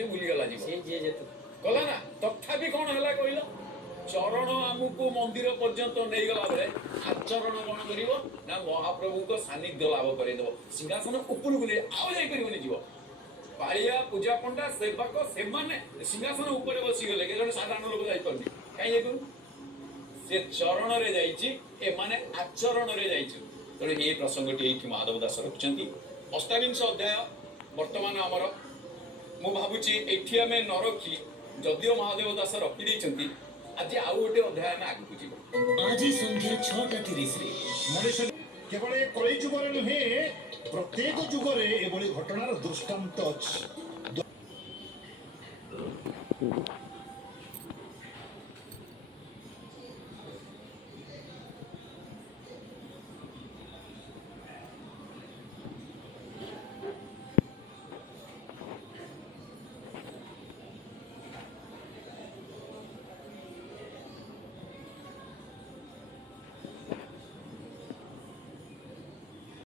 से भूलीगला जीव गला ना तथापि कौन है कहल चरण आमको मंदिर पर्यंत नहीं गला बेले आचरण कौन कर महाप्रभु को सानिध्य लाभ करदेव सिंहासन ऊपर को आउ जापर जीव पालिया पूजा पंडा सेवक से सिंहासन ऊपर बसीगले जन साधारण लोक जापर कहीं से चरण रे जाने आचरण रे तेणु ये प्रसंगटी महादेव दास रखिंट अष्टाविंश अध्याय बर्तमान आमर मु भावुची एठी आम न रखी जदिओ महादेव दास रखी आज आउ गोटे अध्याय में आगे जीव आज संध्या 6:30 मनुष्य केवल एक कलि जुगर नुहे प्रत्येक जुगरे एभली घटनार दृष्टांत अछि।